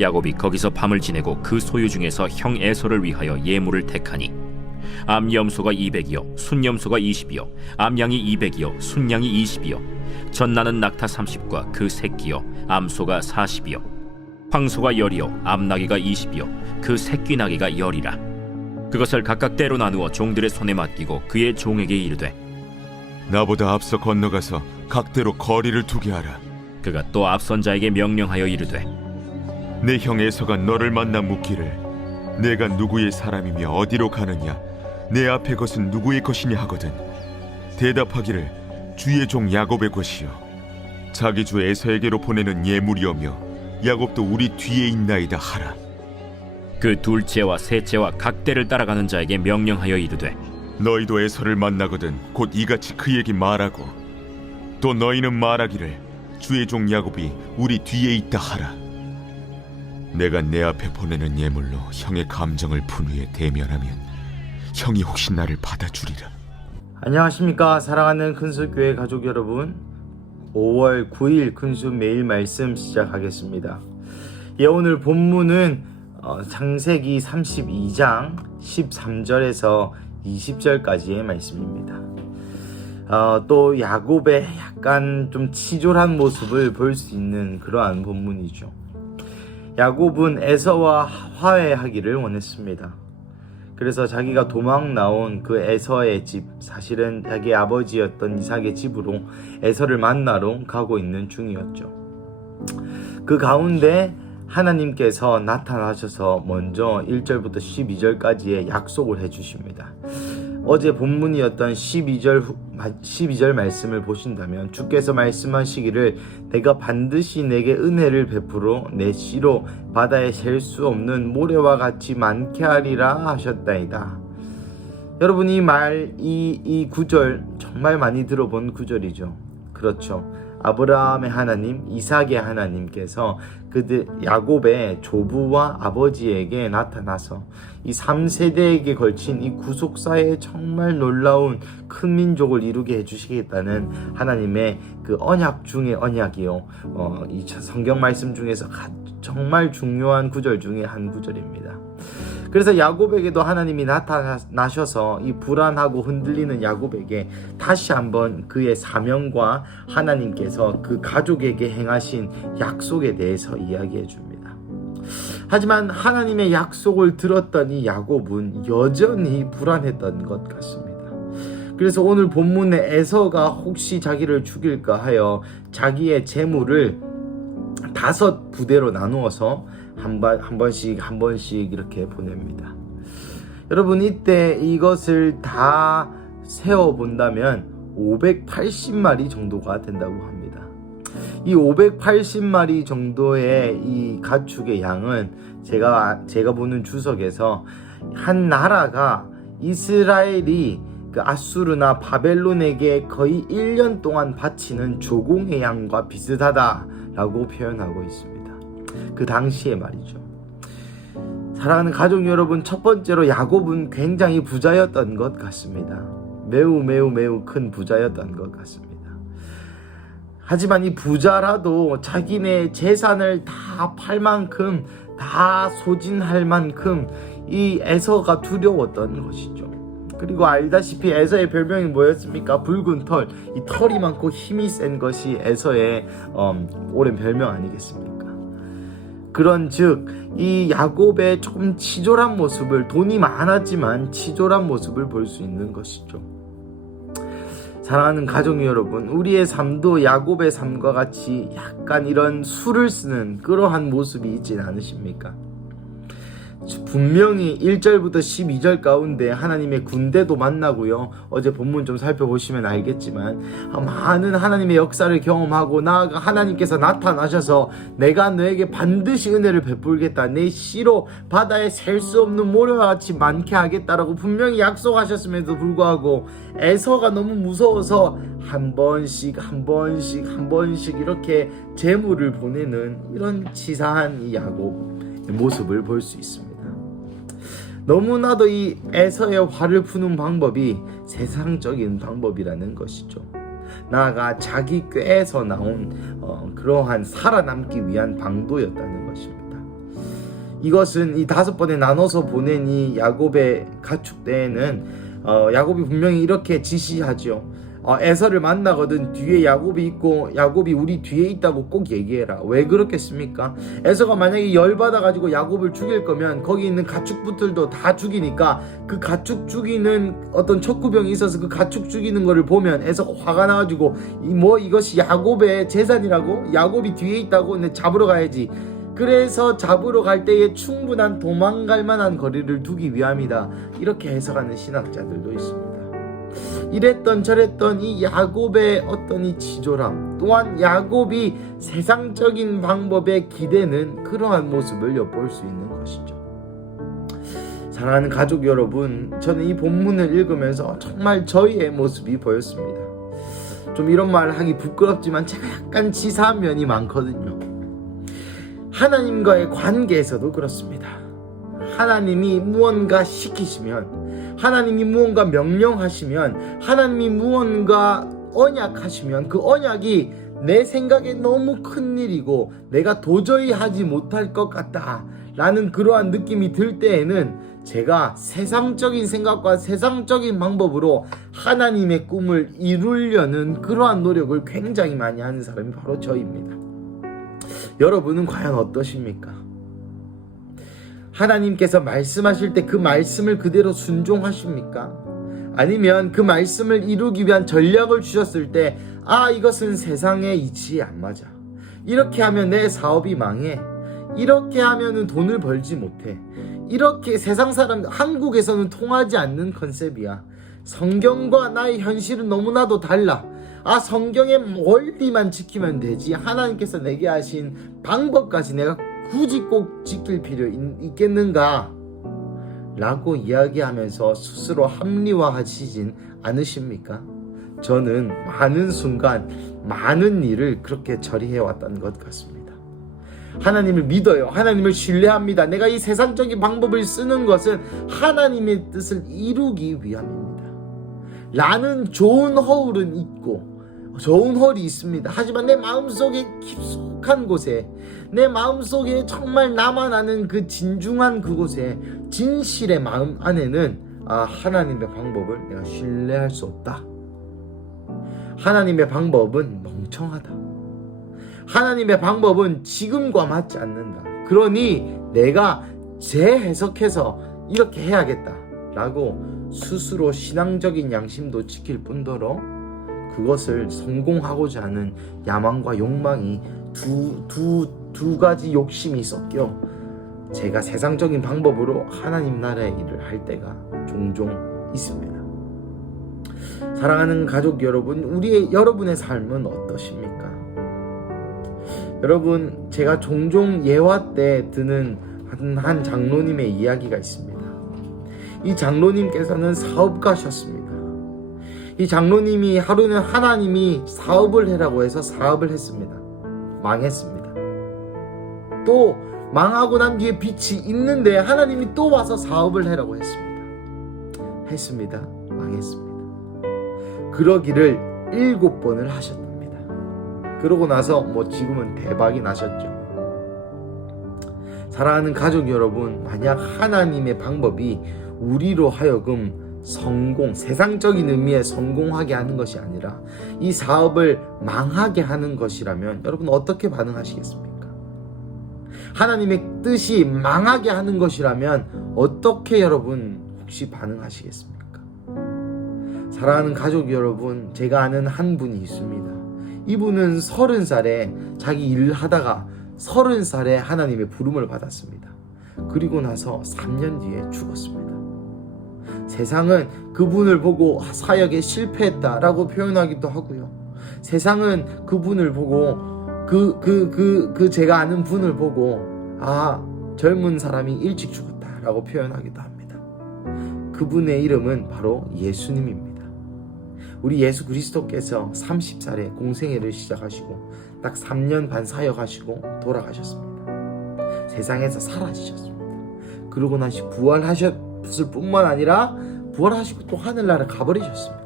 야곱이 거기서 밤을 지내고 그 소유 중에서 형 에서를 위하여 예물을 택하니 암염소가 200이요 순염소가 20이요 암양이 200이요 순양이 20이요 전나는 낙타 30과 그 새끼요 암소가 40이요 황소가 10이요 암나귀가 20이요 그 새끼 나귀가 10이라. 그것을 각각 때로 나누어 종들의 손에 맡기고 그의 종에게 이르되 나보다 앞서 건너가서 각대로 거리를 두게 하라. 그가 또 앞선 자에게 명령하여 이르되 내 형 에서가 너를 만나 묻기를 내가 누구의 사람이며 어디로 가느냐 내 앞에 것은 누구의 것이냐 하거든 대답하기를 주의 종 야곱의 것이요 자기 주 에서에게로 보내는 예물이오며 야곱도 우리 뒤에 있나이다 하라. 그 둘째와 셋째와 각대를 따라가는 자에게 명령하여 이르되 너희도 에서를 만나거든 곧 이같이 그에게 말하고 또 너희는 말하기를 주의 종 야곱이 우리 뒤에 있다 하라. 내가 내 앞에 보내는 예물로 형의 감정을 푼 후에 대면하면 형이 혹시 나를 받아주리라. 안녕하십니까 사랑하는 큰술교회 가족 여러분, 5월 9일 큰술 매일 말씀 시작하겠습니다. 오늘 본문은 창세기 32장 13절에서 20절까지의 말씀입니다. 또 야곱의 약간 좀 치졸한 모습을 볼 수 있는 그러한 본문이죠. 야곱은 에서와 화해하기를 원했습니다. 그래서 자기가 도망 나온 그 에서의 집, 사실은 자기 아버지였던 이삭의 집으로 에서를 만나러 가고 있는 중이었죠. 그 가운데 하나님께서 나타나셔서 먼저 1절부터 12절까지의 약속을 해주십니다. 어제 본문이었던 12절 말씀을 보신다면 주께서 말씀하시기를 내가 반드시 내게 은혜를 베풀어 내 씨로 바다에 셀 수 없는 모래와 같이 많게 하리라 하셨다이다. 여러분 이 구절 정말 많이 들어본 구절이죠. 그렇죠. 아브라함의 하나님, 이삭의 하나님께서 그들 야곱의 조부와 아버지에게 나타나서 이 3세대에게 걸친 이 구속사에 정말 놀라운 큰 민족을 이루게 해주시겠다는 하나님의 그 언약 중의 언약이요. 이 성경 말씀 중에서 정말 중요한 구절 중에 한 구절입니다. 그래서 야곱에게도 하나님이 나타나셔서 이 불안하고 흔들리는 야곱에게 다시 한번 그의 사명과 하나님께서 그 가족에게 행하신 약속에 대해서 이야기해 줍니다. 하지만 하나님의 약속을 들었던 이 야곱은 여전히 불안했던 것 같습니다. 그래서 오늘 본문의 에서가 혹시 자기를 죽일까 하여 자기의 재물을 5부대로 나누어서 한 번씩 이렇게 보냅니다. 여러분 이때 이것을 다 세어본다면 580마리 정도가 된다고 합니다. 이 580마리 정도의 이 가축의 양은 제가 보는 주석에서 한 나라가 이스라엘이 그 아수르나 바벨론에게 거의 1년 동안 바치는 조공의 양과 비슷하다라고 표현하고 있습니다. 그 당시에 말이죠. 사랑하는 가족 여러분, 첫 번째로 야곱은 굉장히 부자였던 것 같습니다. 매우 큰 부자였던 것 같습니다. 하지만 이 부자라도 자기네 재산을 다 팔 만큼, 다 소진할 만큼 이 에서가 두려웠던 것이죠. 그리고 알다시피 에서의 별명이 뭐였습니까? 붉은 털. 이 털이 많고 힘이 센 것이 에서의 오랜 별명 아니겠습니까? 그런즉 이 야곱의 조금 치졸한 모습을, 돈이 많았지만 치졸한 모습을 볼 수 있는 것이죠. 사랑하는 가족 여러분, 우리의 삶도 야곱의 삶과 같이 약간 이런 수를 쓰는 그러한 모습이 있진 않으십니까? 분명히 1절부터 12절 가운데 하나님의 군대도 만나고요. 어제 본문 좀 살펴보시면 알겠지만 많은 하나님의 역사를 경험하고 나아가 하나님께서 나타나셔서 내가 너에게 반드시 은혜를 베풀겠다. 내 씨로 바다에 셀 수 없는 모래와 같이 많게 하겠다라고 분명히 약속하셨음에도 불구하고 에서가 너무 무서워서 한 번씩 이렇게 재물을 보내는 이런 치사한 이 야곱의 모습을 볼 수 있습니다. 너무나도 이 에서의 화를 푸는 방법이 세상적인 방법이라는 것이죠. 나아가 자기 꾀에서 나온 그러한 살아남기 위한 방도였다는 것입니다. 이것은 이 5번에 나눠서 보낸 이 야곱의 가축 때에는 야곱이 분명히 이렇게 지시하죠. 에서를 만나거든 뒤에 야곱이 있고 야곱이 우리 뒤에 있다고 꼭 얘기해라. 왜 그렇겠습니까? 에서가 만약에 열받아가지고 야곱을 죽일 거면 거기 있는 가축부들도 다 죽이니까 그 가축 죽이는 어떤 척구병이 있어서 그 가축 죽이는 거를 보면 에서가 화가 나가지고 이것이 야곱의 재산이라고? 야곱이 뒤에 있다고? 내 잡으러 가야지. 그래서 잡으러 갈 때에 충분한 도망갈 만한 거리를 두기 위함이다. 이렇게 해석하는 신학자들도 있습니다. 이랬던 저랬던 이 야곱의 어떤 이 지조람, 또한 야곱이 세상적인 방법에 기대는 그러한 모습을 엿볼 수 있는 것이죠. 사랑하는 가족 여러분, 저는 이 본문을 읽으면서 정말 저희의 모습이 보였습니다. 좀 이런 말 하기 부끄럽지만 제가 약간 치사한 면이 많거든요. 하나님과의 관계에서도 그렇습니다. 하나님이 무언가 시키시면, 하나님이 무언가 명령하시면, 하나님이 무언가 언약하시면 그 언약이 내 생각에 너무 큰 일이고 내가 도저히 하지 못할 것 같다 라는 그러한 느낌이 들 때에는 제가 세상적인 생각과 세상적인 방법으로 하나님의 꿈을 이루려는 그러한 노력을 굉장히 많이 하는 사람이 바로 저입니다. 여러분은 과연 어떠십니까? 하나님께서 말씀하실 때 그 말씀을 그대로 순종하십니까? 아니면 그 말씀을 이루기 위한 전략을 주셨을 때 이것은 세상의 이치에 안 맞아. 이렇게 하면 내 사업이 망해. 이렇게 하면은 돈을 벌지 못해. 이렇게 세상 사람, 한국에서는 통하지 않는 컨셉이야. 성경과 나의 현실은 너무나도 달라. 성경의 원리만 지키면 되지. 하나님께서 내게 하신 방법까지 내가 굳이 꼭 지킬 필요 있겠는가? 라고 이야기하면서 스스로 합리화하시진 않으십니까? 저는 많은 순간 많은 일을 그렇게 처리해왔던 것 같습니다. 하나님을 믿어요. 하나님을 신뢰합니다. 내가 이 세상적인 방법을 쓰는 것은 하나님의 뜻을 이루기 위함입니다. 라는 좋은 허울은 있고 좋은 허울이 있습니다. 하지만 내 마음속에 깊숙한 곳에, 내 마음속에 정말 나만 아는 그 진중한 그곳에, 진실의 마음 안에는 하나님의 방법을 내가 신뢰할 수 없다. 하나님의 방법은 멍청하다. 하나님의 방법은 지금과 맞지 않는다. 그러니 내가 재해석해서 이렇게 해야겠다 라고 스스로 신앙적인 양심도 지킬 뿐더러 그것을 성공하고자 하는 야망과 욕망이 두 가지 욕심이 섞여 제가 세상적인 방법으로 하나님 나라의 일을 할 때가 종종 있습니다. 사랑하는 가족 여러분, 여러분의 삶은 어떠십니까? 여러분, 제가 종종 예화 때 드는 한 장로님의 이야기가 있습니다. 이 장로님께서는 사업가셨습니다. 이 장로님이 하루는 하나님이 사업을 해라고 해서 사업을 했습니다. 망했습니다. 또 망하고 난 뒤에 빛이 있는데 하나님이 또 와서 사업을 해라고 했습니다. 망했습니다. 그러기를 7번을 하셨답니다. 그러고 나서 지금은 대박이 나셨죠. 사랑하는 가족 여러분, 만약 하나님의 방법이 우리로 하여금 세상적인 의미의 성공하게 하는 것이 아니라 이 사업을 망하게 하는 것이라면 여러분 어떻게 반응하시겠습니까? 하나님의 뜻이 망하게 하는 것이라면 어떻게 여러분 혹시 반응하시겠습니까? 사랑하는 가족 여러분, 제가 아는 한 분이 있습니다. 이분은 30살에 자기 일을 하다가 30살에 하나님의 부름을 받았습니다. 그리고 나서 3년 뒤에 죽었습니다. 세상은 그분을 보고 사역에 실패했다라고 표현하기도 하고요. 세상은 그분을 보고 제가 아는 분을 보고 젊은 사람이 일찍 죽었다라고 표현하기도 합니다. 그분의 이름은 바로 예수님입니다. 우리 예수 그리스도께서 30살에 공생애를 시작하시고 딱 3년 반 사역하시고 돌아가셨습니다. 세상에서 사라지셨습니다. 그러고 나시 부활하셨을 뿐만 아니라 부활하시고 또 하늘나라 가버리셨습니다.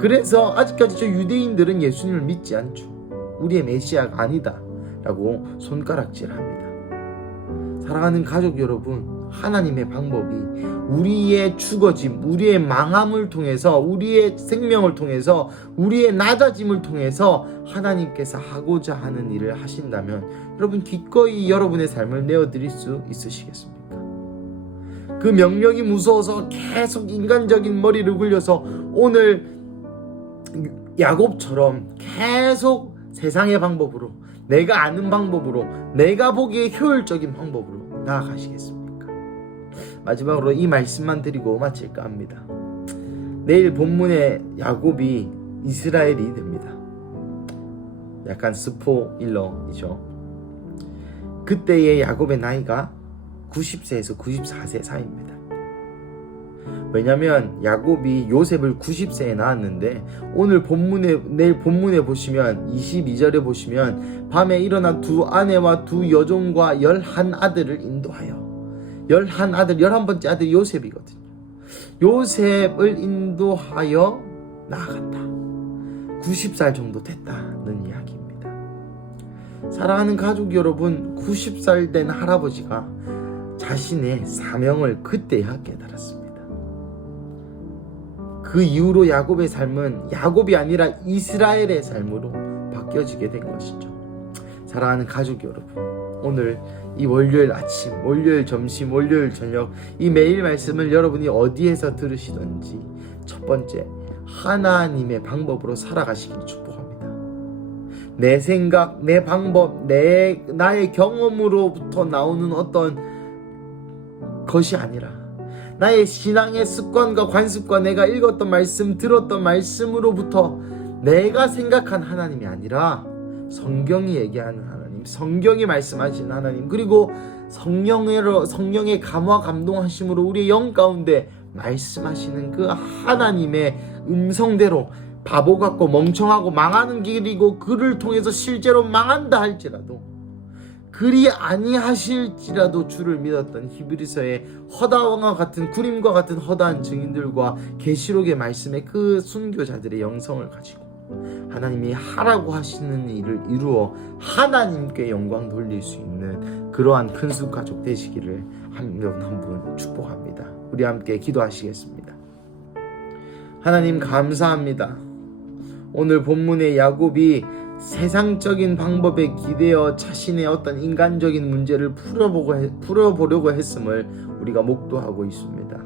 그래서 아직까지 저 유대인들은 예수님을 믿지 않죠. 우리의 메시아가 아니다 라고 손가락질합니다. 사랑하는 가족 여러분, 하나님의 방법이 우리의 죽어짐, 우리의 망함을 통해서, 우리의 생명을 통해서, 우리의 낮아짐을 통해서 하나님께서 하고자 하는 일을 하신다면 여러분 기꺼이 여러분의 삶을 내어드릴 수 있으시겠습니까? 그 명령이 무서워서 계속 인간적인 머리를 굴려서 오늘 야곱처럼 계속 세상의 방법으로, 내가 아는 방법으로, 내가 보기에 효율적인 방법으로 나아가시겠습니까? 마지막으로 이 말씀만 드리고 마칠까 합니다. 내일 본문에 야곱이 이스라엘이 됩니다. 약간 스포일러이죠. 그때의 야곱의 나이가 90세에서 94세 사이입니다. 왜냐면 야곱이 요셉을 90세에 낳았는데 내일 본문에 보시면 22절에 보시면 밤에 일어나 두 아내와 두 여종과 11아들을 인도하여 11번째 아들이 요셉이거든요. 요셉을 인도하여 나아갔다. 90살 정도 됐다는 이야기입니다. 사랑하는 가족 여러분, 90살 된 할아버지가 자신의 사명을 그때야 깨달았습니다. 그 이후로 야곱의 삶은 야곱이 아니라 이스라엘의 삶으로 바뀌어지게 된 것이죠. 사랑하는 가족 여러분, 오늘 이 월요일 아침, 월요일 점심, 월요일 저녁 이 매일 말씀을 여러분이 어디에서 들으시든지 첫 번째, 하나님의 방법으로 살아가시길 축복합니다. 내 생각, 내 방법, 나의 경험으로부터 나오는 어떤 것이 아니라 나의 신앙의 습관과 관습과 내가 읽었던 말씀, 들었던 말씀으로부터 내가 생각한 하나님이 아니라 성경이 얘기하는 하나님, 성경이 말씀하시는 하나님, 그리고 성령의 감화 감동하심으로 우리의 영 가운데 말씀하시는 그 하나님의 음성대로 바보 같고 멍청하고 망하는 길이고 그를 통해서 실제로 망한다 할지라도, 그리 아니하실지라도 주를 믿었던 히브리서의 허다왕과 같은 구림과 같은 허다한 증인들과 계시록의 말씀의 그 순교자들의 영성을 가지고 하나님이 하라고 하시는 일을 이루어 하나님께 영광 돌릴 수 있는 그러한 큰숲 가족 되시기를 한 분 한 분 축복합니다. 우리 함께 기도하시겠습니다. 하나님 감사합니다. 오늘 본문의 야곱이 세상적인 방법에 기대어 자신의 어떤 인간적인 문제를 풀어보려고 했음을 우리가 목도하고 있습니다.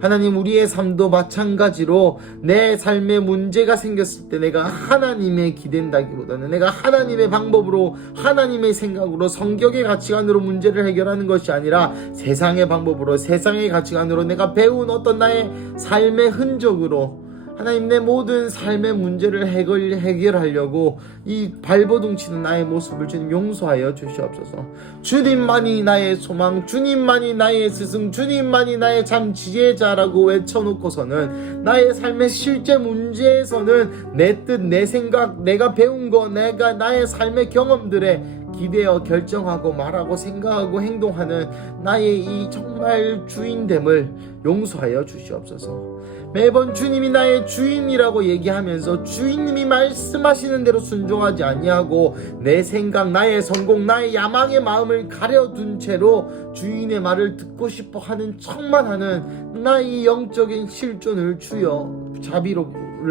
하나님, 우리의 삶도 마찬가지로 내 삶에 문제가 생겼을 때 내가 하나님에 기댄다기보다는 내가 하나님의 방법으로, 하나님의 생각으로, 성경의 가치관으로 문제를 해결하는 것이 아니라 세상의 방법으로, 세상의 가치관으로 내가 배운 어떤 나의 삶의 흔적으로 하나님, 내 모든 삶의 문제를 해결하려고 이 발버둥치는 나의 모습을 주님 용서하여 주시옵소서. 주님만이 나의 소망, 주님만이 나의 스승, 주님만이 나의 참 지혜자라고 외쳐놓고서는 나의 삶의 실제 문제에서는 내 뜻, 내 생각, 내가 배운 거, 나의 삶의 경험들에 기대어 결정하고 말하고 생각하고 행동하는 나의 이 정말 주인됨을 용서하여 주시옵소서. 매번 주님이 나의 주인이라고 얘기하면서 주인님이 말씀하시는 대로 순종하지 아니하고 내 생각, 나의 성공, 나의 야망의 마음을 가려둔 채로 주인의 말을 듣고 싶어 하는 척만 하는 나의 영적인 실존을 주여 자비를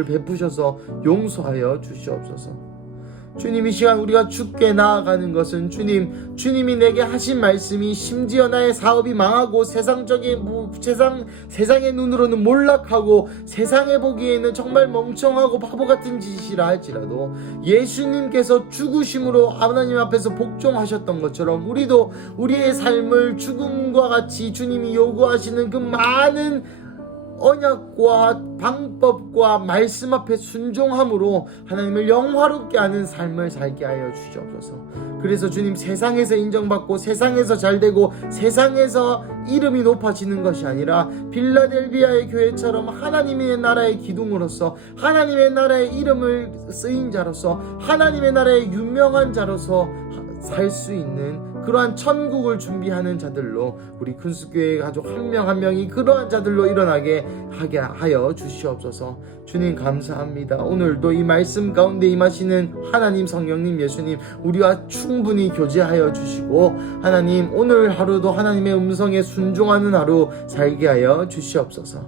베푸셔서 용서하여 주시옵소서. 주님, 이 시간 우리가 주께 나아가는 것은 주님이 내게 하신 말씀이 심지어 나의 사업이 망하고 세상의 눈으로는 몰락하고 세상에 보기에는 정말 멍청하고 바보 같은 짓이라 할지라도 예수님께서 죽으심으로 하나님 앞에서 복종하셨던 것처럼 우리도 우리의 삶을 죽음과 같이 주님이 요구하시는 그 많은 언약과 방법과 말씀 앞에 순종함으로 하나님을 영화롭게 하는 삶을 살게 하여 주시옵소서. 그래서 주님, 세상에서 인정받고 세상에서 잘되고 세상에서 이름이 높아지는 것이 아니라 빌라델비아의 교회처럼 하나님의 나라의 기둥으로서 하나님의 나라의 이름을 쓰인 자로서 하나님의 나라의 유명한 자로서 살 수 있는 그러한 천국을 준비하는 자들로 우리 큰수교회 가족 한 명 한 명이 그러한 자들로 일어나게 하게 하여 주시옵소서. 주님 감사합니다. 오늘도 이 말씀 가운데 임하시는 하나님, 성령님, 예수님 우리와 충분히 교제하여 주시고 하나님 오늘 하루도 하나님의 음성에 순종하는 하루 살게 하여 주시옵소서.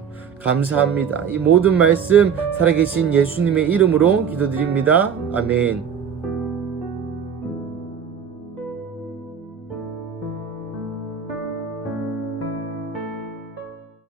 감사합니다. 이 모든 말씀 살아계신 예수님의 이름으로 기도드립니다. 아멘.